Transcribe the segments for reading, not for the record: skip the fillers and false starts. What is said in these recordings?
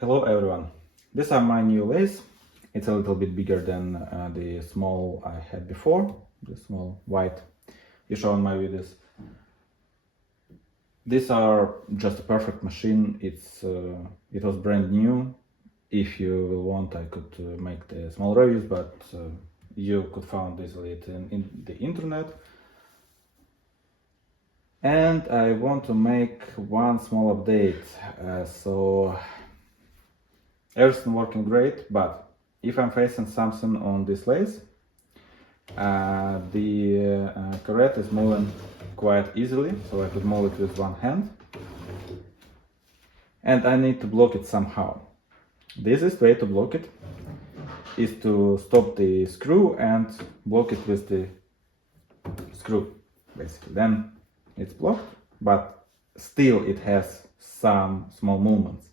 Hello everyone, these are my new lathe. It's a little bit bigger than the small I had before, the small white you show in my videos. These are just a perfect machine. It was brand new. If you will want, I could make the small reviews, but you could find easily it in the internet. And I want to make one small update. So everything working great, but if I'm facing something on this lathe, the carrot is moving quite easily, so I could move it with one hand. And I need to block it somehow. The easiest way to block it is to stop the screw and block it with the screw, basically. Then it's blocked, but still it has some small movements.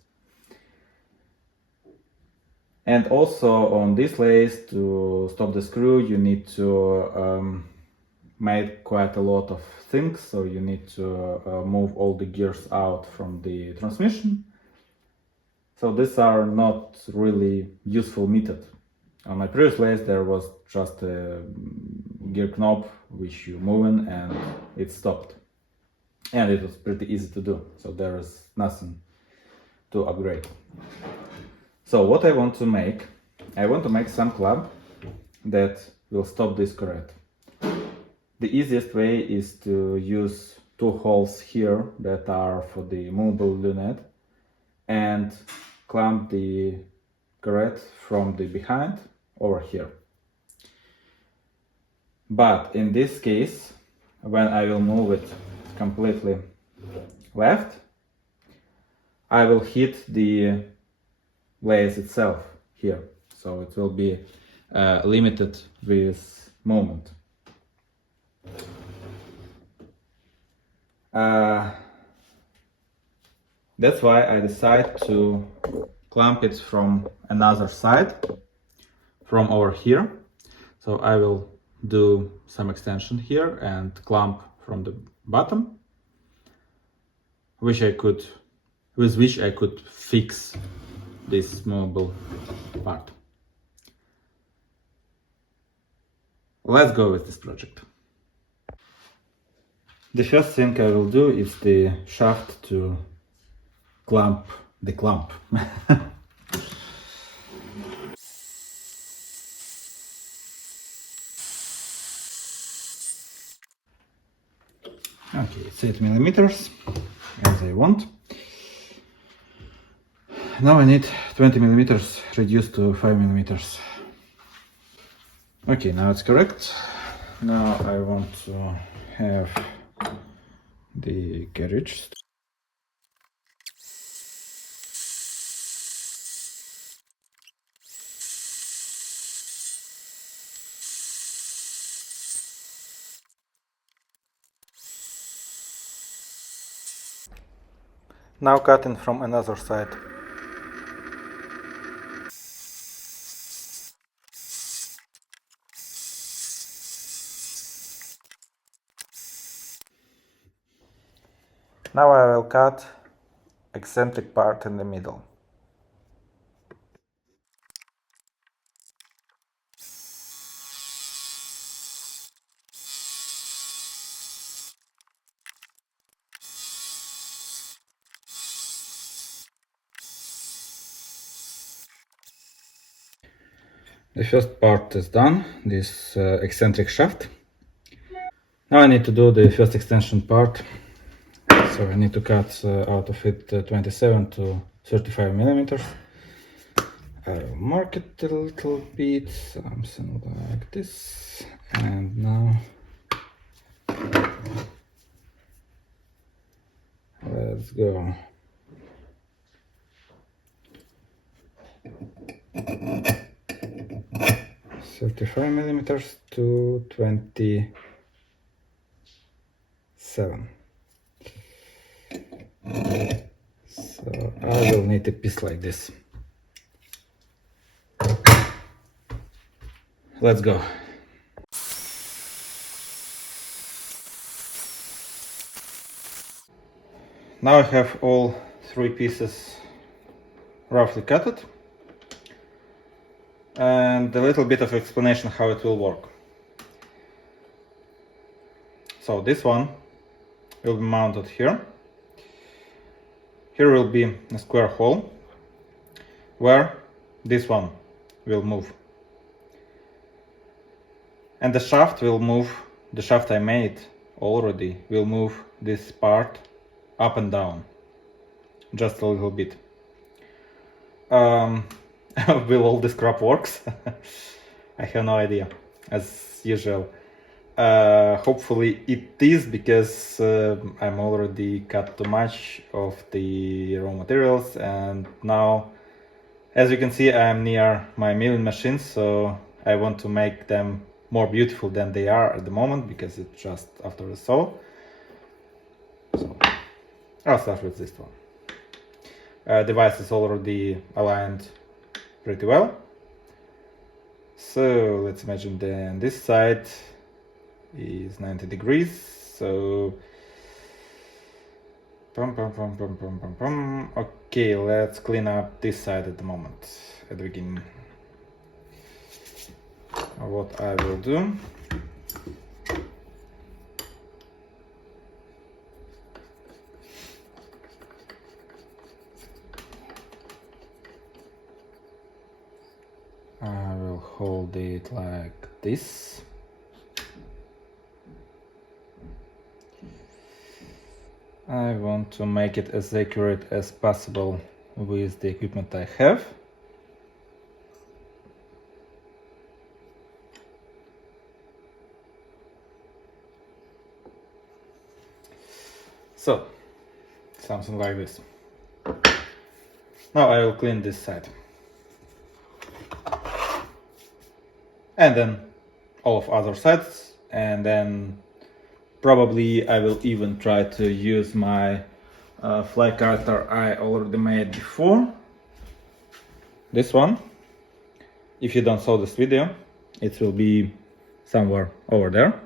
And also on this lathe, to stop the screw, you need to make quite a lot of things. So you need to move all the gears out from the transmission. So these are not really useful method. On my previous lathe, there was just a gear knob which you move in and it stopped. And it was pretty easy to do. So there is nothing to upgrade. So what I want to make some clamp that will stop this carrot. The easiest way is to use two holes here that are for the movable lunette and clamp the carrot from the behind over here. But in this case, when I will move it completely left, I will hit the lathe itself here, so it will be limited with movement. That's why I decide to clamp it from another side, from over here. So I will do some extension here and clamp from the bottom, with which I could fix this movable part. Let's go with this project. The first thing I will do is the shaft to clamp the clamp. Okay, it's 8 millimeters as I want. Now I need 20 millimeters reduced to 5 millimeters. Okay, now it's correct. Now I want to have the carriage. Now cutting from another side. Now I will cut eccentric part in the middle. The first part is done, this eccentric shaft. Now I need to do the first extension part. So I need to cut out of it 27 to 35 millimeters. I will mark it a little bit, something like this. And now let's go. $35 millimeters to 27. So I will need a piece like this. Let's go. Now I have all three pieces roughly cut it, and a little bit of explanation how it will work. So this one will be mounted here. Here will be a square hole where this one will move. And the shaft will move, the shaft I made already will move this part up and down, just a little bit. Will all this crap works? I have no idea, as usual. Hopefully it is, because I'm already cut too much of the raw materials, and now, as you can see, I'm near my milling machine, so I want to make them more beautiful than they are at the moment, because it's just after the saw. So I'll start with this one. Device is already aligned pretty well. So let's imagine then this side is 90 degrees. So okay, let's clean up this side at the moment, at the beginning. What I will do, I will hold it like this. I want to make it as accurate as possible with the equipment I have. So, something like this. Now I will clean this side. And then all of other sides, and then probably I will even try to use my fly cutter I already made before. This one. If you don't saw this video, it will be somewhere over there.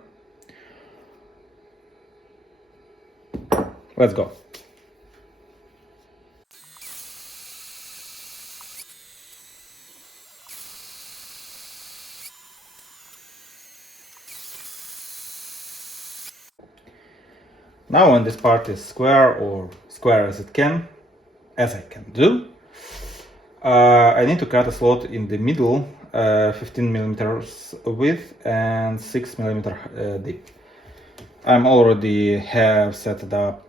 Let's go. Now when this part is square, or square as it can, as I can do, I need to cut a slot in the middle, 15 millimeters width and 6 millimeter deep. I'm already have set it up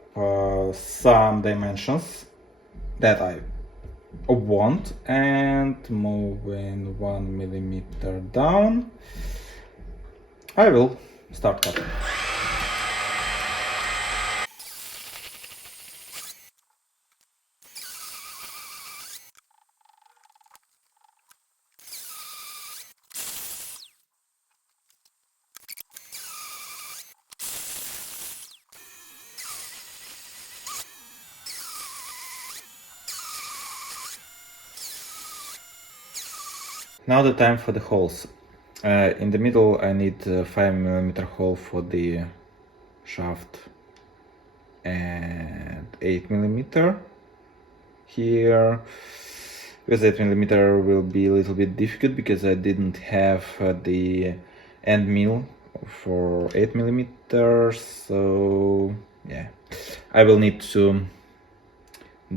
some dimensions that I want, and moving 1 millimeter down, I will start cutting. Now the time for the holes. In the middle I need a 5 millimeter hole for the shaft and 8 millimeter here. With 8 millimeter will be a little bit difficult because I didn't have the end mill for 8 millimeters, so yeah, I will need to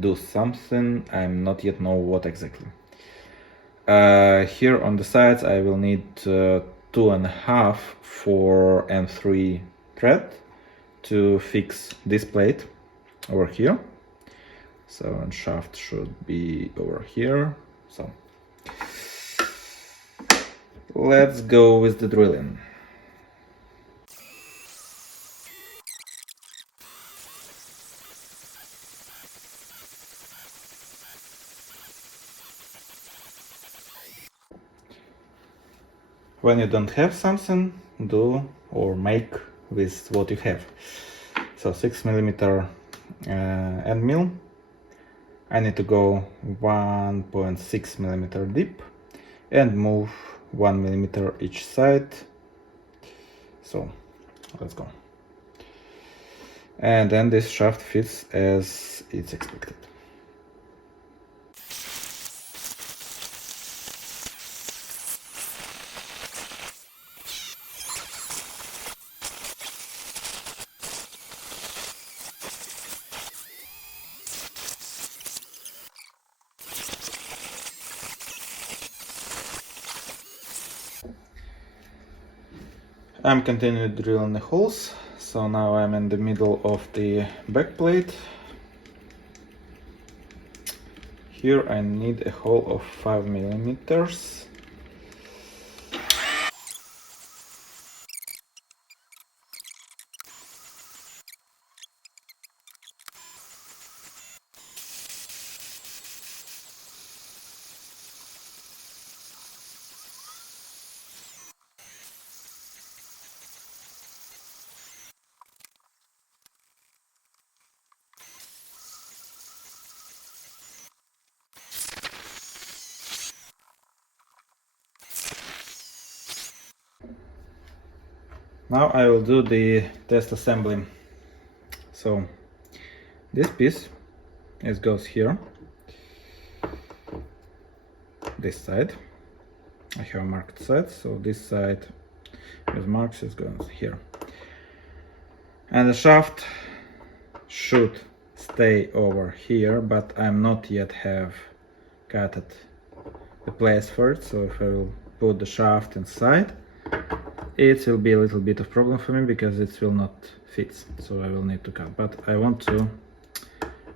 do something. I'm not yet know what exactly. Here on the sides I will need 2.5 4 and 3 thread to fix this plate over here. So, and shaft should be over here. So let's go with the drilling. When you don't have something, do or make with what you have. So 6 millimeter end mill. I need to go 1.6 millimeter deep and move 1 millimeter each side. So let's go. And then this shaft fits as it's expected. I'm continuing drilling the holes, so now I'm in the middle of the back plate. Here I need a hole of 5 millimeters. Now I will do the test assembly. So this piece, it goes here, this side. I have marked sides, so this side with marks is going here. And the shaft should stay over here, but I'm not yet have cut the place for it, so if I will put the shaft inside, it will be a little bit of problem for me because it will not fit, so I will need to cut. But I want to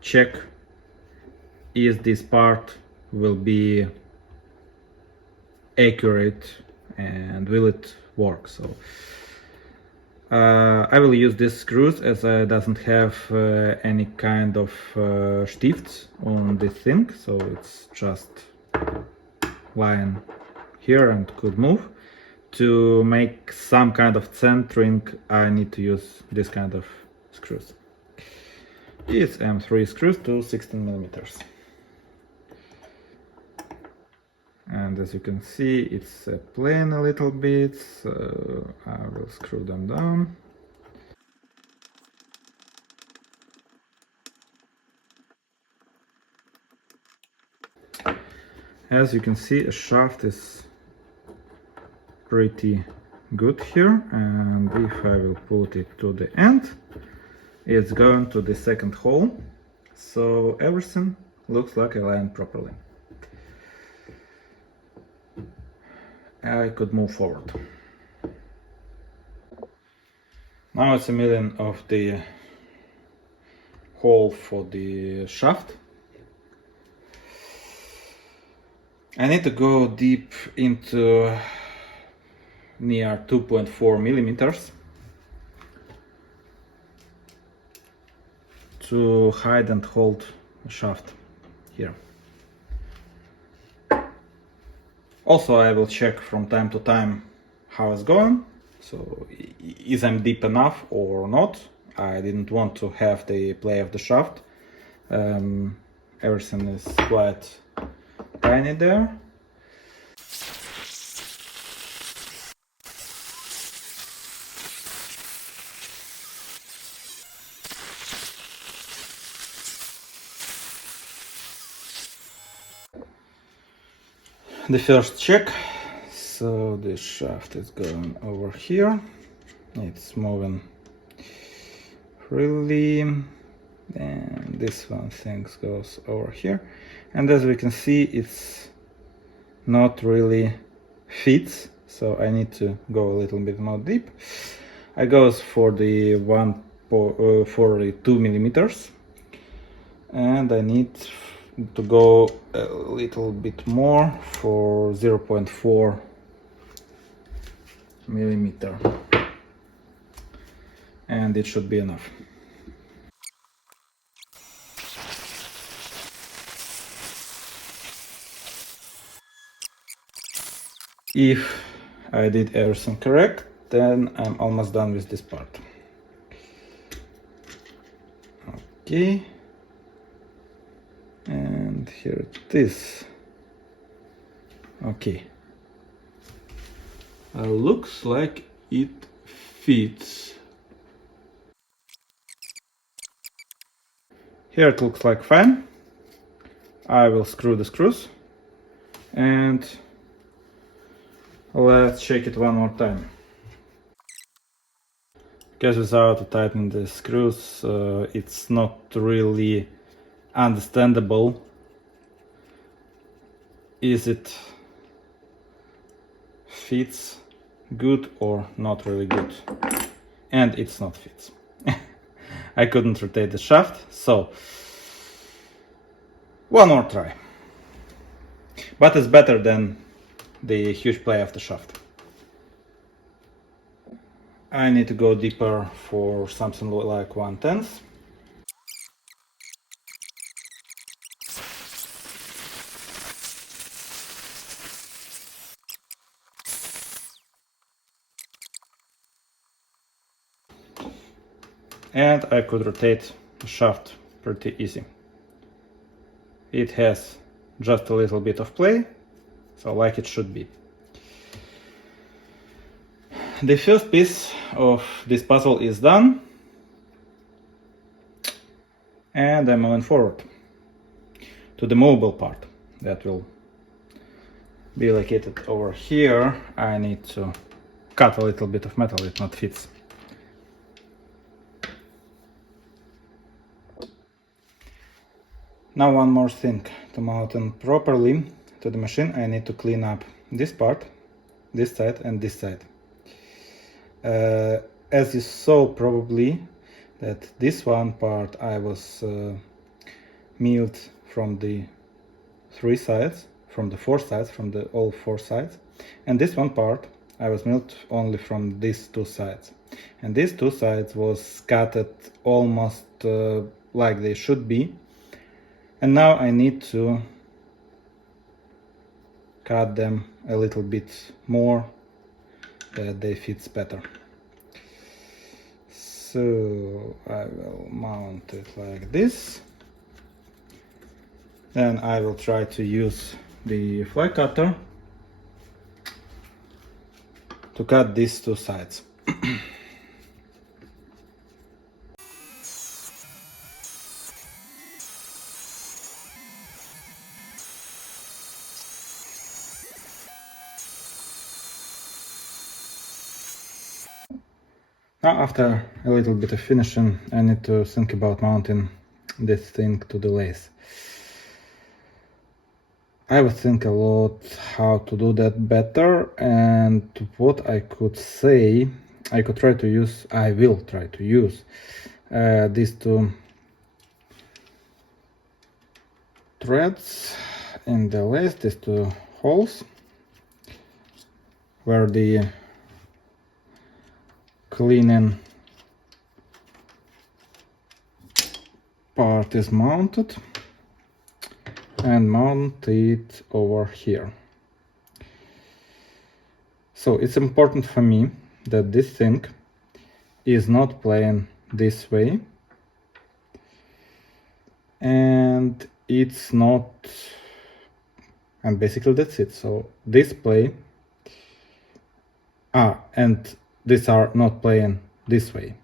check if this part will be accurate and will it work. So I will use these screws as I doesn't have any kind of shifts on this thing, so it's just lying here and could move. To make some kind of centering, I need to use this kind of screws. It's M3 screws to 16 millimeters. And as you can see, it's plain a little bit, so I will screw them down. As you can see, a shaft is pretty good here, and if I will put it to the end, it's going to the second hole, so everything looks like aligned properly. I could move forward. Now it's a milling of the hole for the shaft. I need to go deep into near 2.4 millimeters to hide and hold the shaft here. Also, I will check from time to time how it's going, so is I'm deep enough or not. I didn't want to have the play of the shaft. Everything is quite tiny there. The first check, so the shaft is going over here, it's moving freely, and this one thing goes over here, and as we can see, it's not really fits, so I need to go a little bit more deep. I goes for the 2 millimeters, and I need to go a little bit more for 0.4 millimeter, and it should be enough. If I did everything correct, then I'm almost done with this part. Okay, and here it is. Okay, looks like it fits. Here it looks like fine. I will screw the screws and let's check it one more time. Because without tightening the screws, it's not really understandable. Is it fits good or not really good, and it's not fits. I couldn't rotate the shaft, so one more try. But it's better than the huge play of the shaft. I need to go deeper for something like 1/10. And I could rotate the shaft pretty easy. It has just a little bit of play, so like it should be. The first piece of this puzzle is done, and I'm moving forward to the movable part that will be located over here. I need to cut a little bit of metal, it not fits. Now one more thing, to mount it properly to the machine I need to clean up this part, this side and this side. As you saw probably that this one part I was milled from the three sides, from the four sides, from the all four sides, and this one part I was milled only from these two sides, and these two sides was cutted almost like they should be, and now I need to cut them a little bit more that they fit better. So I will mount it like this. Then I will try to use the fly cutter to cut these two sides. Now after a little bit of finishing, I need to think about mounting this thing to the lathe. I would think a lot how to do that better, and what I could say, I will try to use these two threads in the lathe, these two holes, where the cleaning part is mounted, and mount it over here. So it's important for me that this thing is not playing this way, and it's not, and basically that's it. So this play, and these are not playing this way.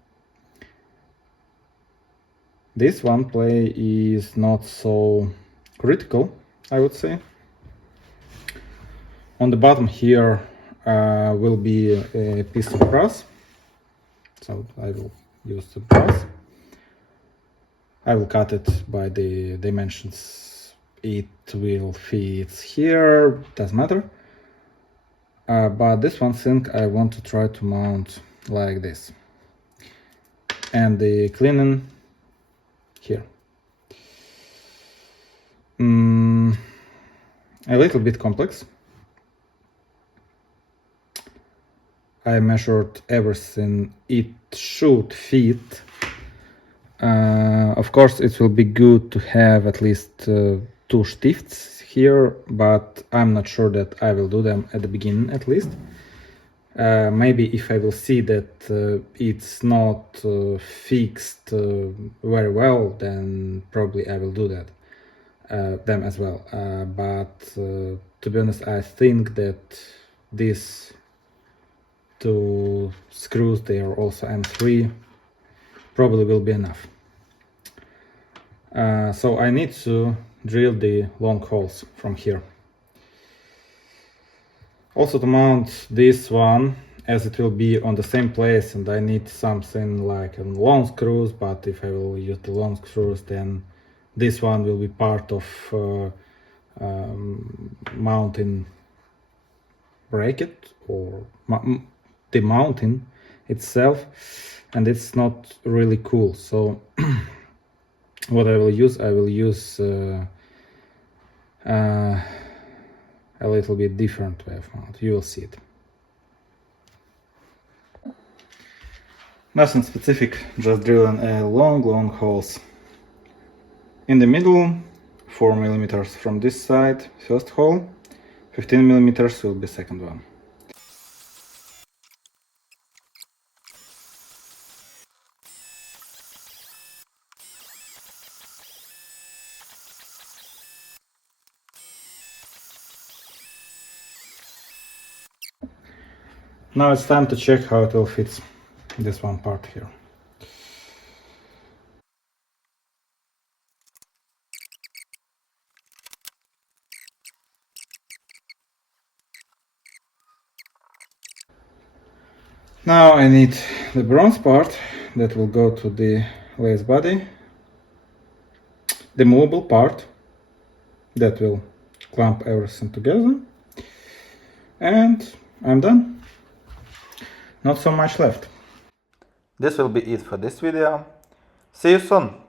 This one play is not so critical, I would say. On the bottom here will be a piece of brass, so I will use the brass. I will cut it by the dimensions. It will fit here, doesn't matter. But this one thing I want to try to mount like this, and the cleaning here. A little bit complex. I measured everything, it should fit. Of course it will be good to have at least two shifts here, but I'm not sure that I will do them at the beginning at least. Maybe if I will see that it's not fixed very well, then probably I will do that them as well. But to be honest, I think that these two screws, they are also M3, probably will be enough. So I need to drill the long holes from here. Also to mount this one, as it will be on the same place, and I need something like long screws, but if I will use the long screws, then this one will be part of mounting bracket or the mounting itself, and it's not really cool. So what I will use a little bit different way of mount. You will see it. Nothing specific, just drilling a long holes. In the middle, 4 millimeters from this side, first hole, 15 millimeters will be second one. Now it's time to check how it will fit this one part here. Now I need the bronze part that will go to the lathe body, the movable part that will clamp everything together, and I'm done. Not so much left. This will be it for this video. See you soon!